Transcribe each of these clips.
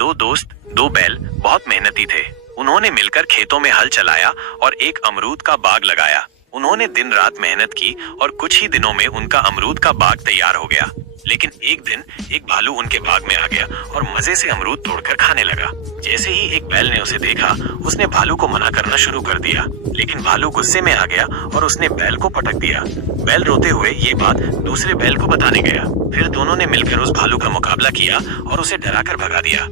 दो दोस्त, दो बैल बहुत मेहनती थे। उन्होंने मिलकर खेतों में हल चलाया और एक अमरूद का बाग लगाया। उन्होंने दिन रात मेहनत की और कुछ ही दिनों में उनका अमरूद का बाग तैयार हो गया। लेकिन एक दिन एक भालू उनके बाग में आ गया और मजे से अमरूद तोड़कर खाने लगा। जैसे ही एक बैल ने उसे देखा, उसने भालू को मना करना शुरू कर दिया, लेकिन भालू गुस्से में आ गया और उसने बैल को पटक दिया। बैल रोते हुए ये बात दूसरे बैल को बताने गया। फिर दोनों ने मिलकर उस भालू का मुकाबला किया और उसे डराकर भगा दिया।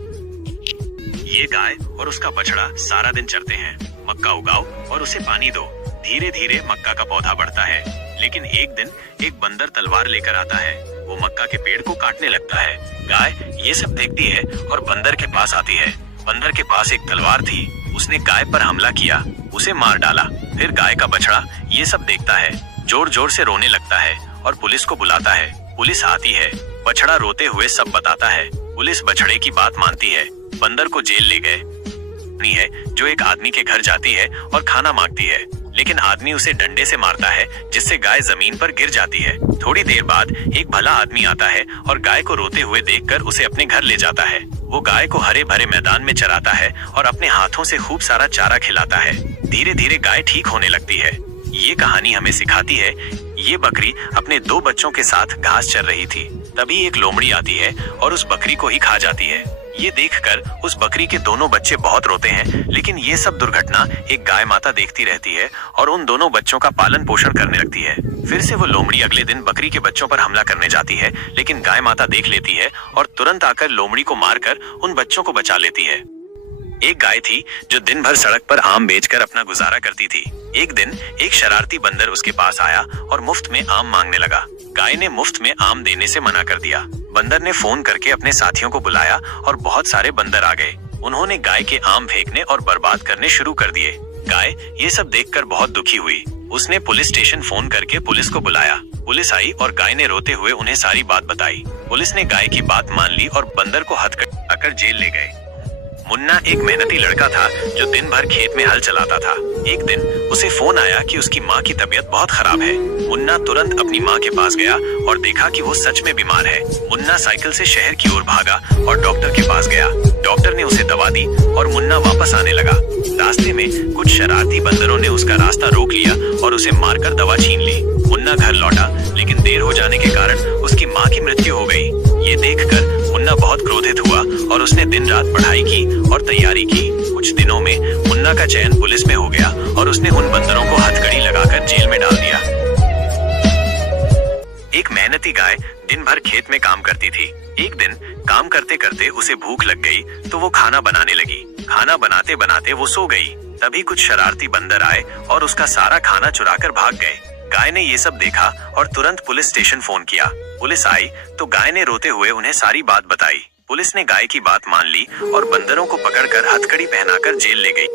ये गाय और उसका बछड़ा सारा दिन चरते हैं। मक्का उगाओ और उसे पानी दो। धीरे धीरे मक्का का पौधा बढ़ता है, लेकिन एक दिन एक बंदर तलवार लेकर आता है। वो मक्का के पेड़ को काटने लगता है। गाय ये सब देखती है और बंदर के पास आती है। बंदर के पास एक तलवार थी। उसने गाय पर हमला किया, उसे मार डाला। फिर गाय का बछड़ा ये सब देखता है, जोर जोर से रोने लगता है और पुलिस को बुलाता है। पुलिस आती है। बछड़ा रोते हुए सब बताता है। पुलिस बछड़े की बात मानती है। बंदर को जेल ले गए। है जो एक आदमी के घर जाती है और खाना मांगती है, लेकिन आदमी उसे डंडे से मारता है, जिससे गाय जमीन पर गिर जाती है। थोड़ी देर बाद एक भला आदमी आता है और गाय को रोते हुए देखकर उसे अपने घर ले जाता है। वो गाय को हरे भरे मैदान में चराता है और अपने हाथों से खूब सारा चारा खिलाता है। धीरे धीरे गाय ठीक होने लगती है। ये कहानी हमें सिखाती है, ये बकरी अपने दो बच्चों के साथ घास चर रही थी। तभी एक लोमड़ी आती है और उस बकरी को ही खा जाती है। ये देखकर उस बकरी के दोनों बच्चे बहुत रोते हैं, लेकिन ये सब दुर्घटना एक गाय माता देखती रहती है और उन दोनों बच्चों का पालन पोषण करने लगती है। फिर से वो लोमड़ी अगले दिन बकरी के बच्चों पर हमला करने जाती है, लेकिन गाय माता देख लेती है और तुरंत आकर लोमड़ी को मारकर उन बच्चों को बचा लेती है। एक गाय थी जो दिन भर सड़क पर आम बेचकर अपना गुजारा करती थी। एक दिन एक शरारती बंदर उसके पास आया और मुफ्त में आम मांगने लगा। गाय ने मुफ्त में आम देने से मना कर दिया। बंदर ने फोन करके अपने साथियों को बुलाया और बहुत सारे बंदर आ गए। उन्होंने गाय के आम फेंकने और बर्बाद करने शुरू कर दिए। गाय ये सब देखकर बहुत दुखी हुई। उसने पुलिस स्टेशन फोन करके पुलिस को बुलाया। पुलिस आई और गाय ने रोते हुए उन्हें सारी बात बताई। पुलिस ने गाय की बात मान ली और बंदर को हथकड़ाकर जेल ले गए। मुन्ना एक मेहनती लड़का था जो दिन भर खेत में हल चलाता था। एक दिन उसे फोन आया कि उसकी माँ की तबीयत बहुत खराब है। मुन्ना तुरंत अपनी माँ के पास गया और देखा कि वो सच में बीमार है। मुन्ना साइकिल से शहर की ओर भागा और डॉक्टर के पास गया। डॉक्टर ने उसे दवा दी और मुन्ना वापस आने लगा। रास्ते में कुछ शरारती बंदरों ने उसका रास्ता रोक लिया और उसे मारकर दवा छीन ली। मुन्ना घर लौटा, लेकिन देर हो जाने के कारण उसकी माँ की मृत्यु हो गई। ये देखकर मुन्ना बहुत क्रोधित हुआ और उसने दिन रात पढ़ाई की और तैयारी की। कुछ दिनों में मुन्ना का चयन पुलिस में हो गया और उसने उन बंदरों को हथकड़ी लगाकर जेल में डाल दिया। एक मेहनती गाय दिन भर खेत में काम करती थी। एक दिन काम करते करते उसे भूख लग गई तो वो खाना बनाने लगी। खाना बनाते बनाते वो सो गई। तभी कुछ शरारती बंदर आए और उसका सारा खाना चुराकर भाग गए। गाय ने ये सब देखा और तुरंत पुलिस स्टेशन फोन किया। पुलिस आई तो गाय ने रोते हुए उन्हें सारी बात बताई। पुलिस ने गाय की बात मान ली और बंदरों को पकड़कर हथकड़ी पहनाकर जेल ले गई।